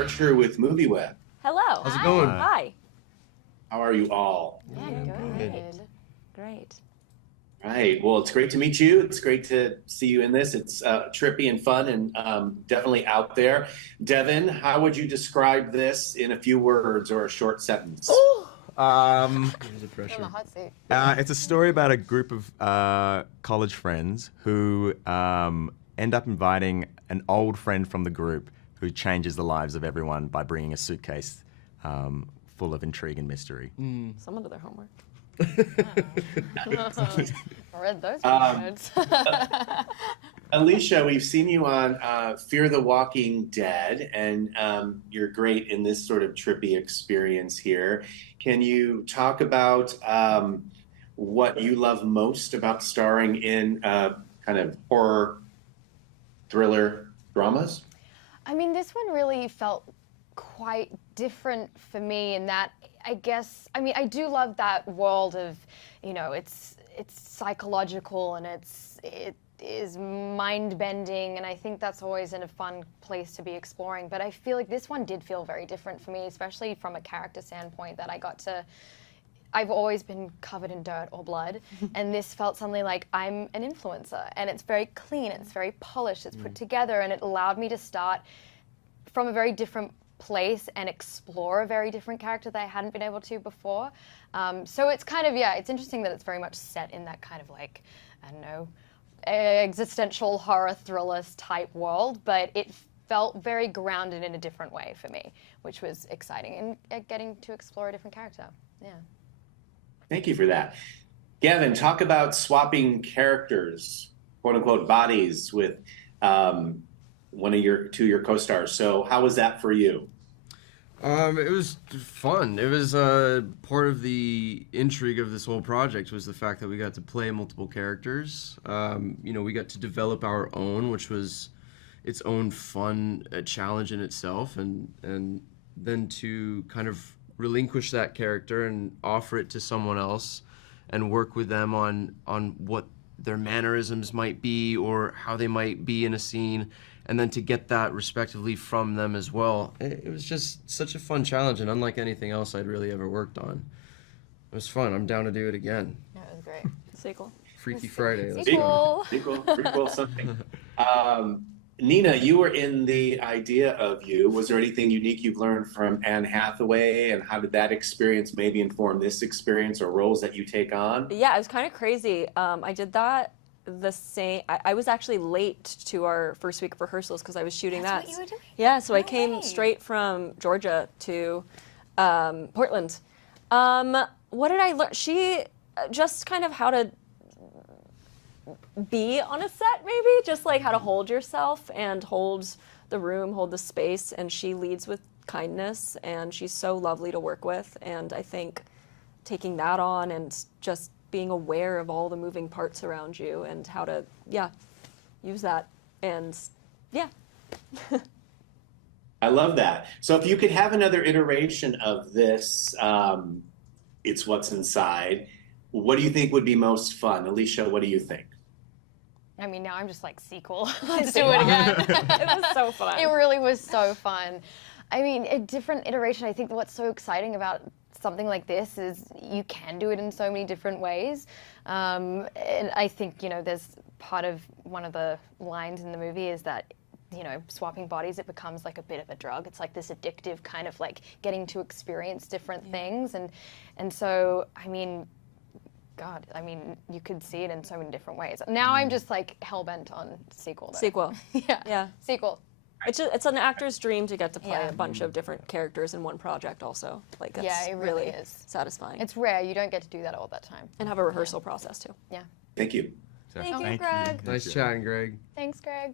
Archer with MovieWeb. Hello. How's it going? Hi. How are you all? Yeah, good. good. Great. Right. Well, it's great to meet you. It's great to see you in this. It's trippy and fun and definitely out there. Devin, how would you describe this in a few words or a short sentence? Here's the pressure. On the hot seat. It's a story about a group of college friends who end up inviting an old friend from the group who changes the lives of everyone by bringing a suitcase full of intrigue and mystery. Someone did their homework. Read those words. Alycia, we've seen you on Fear the Walking Dead, and you're great in this sort of trippy experience here. Can you talk about what you love most about starring in kind of horror, thriller dramas? I mean, this one really felt quite different for me in that, I guess, I mean, I do love that world of, you know, it's psychological and it is mind-bending, and I think that's always in a fun place to be exploring. But I feel like this one did feel very different for me, especially from a character standpoint, that I got to, I've always been covered in dirt or blood, and this felt suddenly like I'm an influencer, and it's very clean, it's very polished, it's put together, and it allowed me to start from a very different place and explore a very different character that I hadn't been able to before. So it's kind of, yeah, it's interesting that it's very much set in that kind of like, I don't know, existential horror thriller type world, but it felt very grounded in a different way for me, which was exciting, and getting to explore a different character. Yeah. Thank you for that. Gavin, talk about swapping characters, quote unquote, bodies with one of your co-stars. So how was that for you? It was fun. It was part of the intrigue of this whole project was the fact that we got to play multiple characters. You know, we got to develop our own, which was its own fun challenge in itself, and then to kind of relinquish that character and offer it to someone else and work with them on what their mannerisms might be or how they might be in a scene, and then to get that respectively from them as well. It was just such a fun challenge, and unlike anything else I'd really ever worked on. It was fun. I'm down to do it again. Yeah, it was great. Sequel. Freaky Friday. Let's Sequel. go. Sequel, something. Nina, you were in the idea of you. Was there anything unique you've learned from Anne Hathaway, and how did that experience maybe inform this experience or roles that you take on? Yeah, it was kind of crazy. I did that the same. I was actually late to our first week of rehearsals because I was shooting That's that. what you were doing? Yeah, so I No came way. straight from Georgia to Portland. What did I learn? She just kind of how to be on a set, maybe just like how to hold yourself and hold the room, hold the space, and she leads with kindness, and she's so lovely to work with. And I think taking that on and just being aware of all the moving parts around you and how to, use that. And yeah. I love that. So if you could have another iteration of this, It's What's Inside, what do you think would be most fun? Alycia, what do you think? I mean, now I'm just like, sequel. Let's do it again. It was so fun. It really was so fun. I mean, a different iteration. I think what's so exciting about something like this is you can do it in so many different ways. And I think, you know, there's part of one of the lines in the movie is that, you know, swapping bodies, it becomes like a bit of a drug. It's like this addictive kind of like getting to experience different things. And so, I mean, God, I mean, you could see it in so many different ways. Now I'm just like hell-bent on sequel, though. Sequel. Yeah. Sequel. It's an actor's dream to get to play Yeah. a bunch of different characters in one project also. Like, it's Yeah, it really is. satisfying. It's rare. You don't get to do that all the time. And have a rehearsal process, too. Yeah. Thank you. Thank you, Thank you. Greg. Nice chatting, Greg. Thanks, Greg.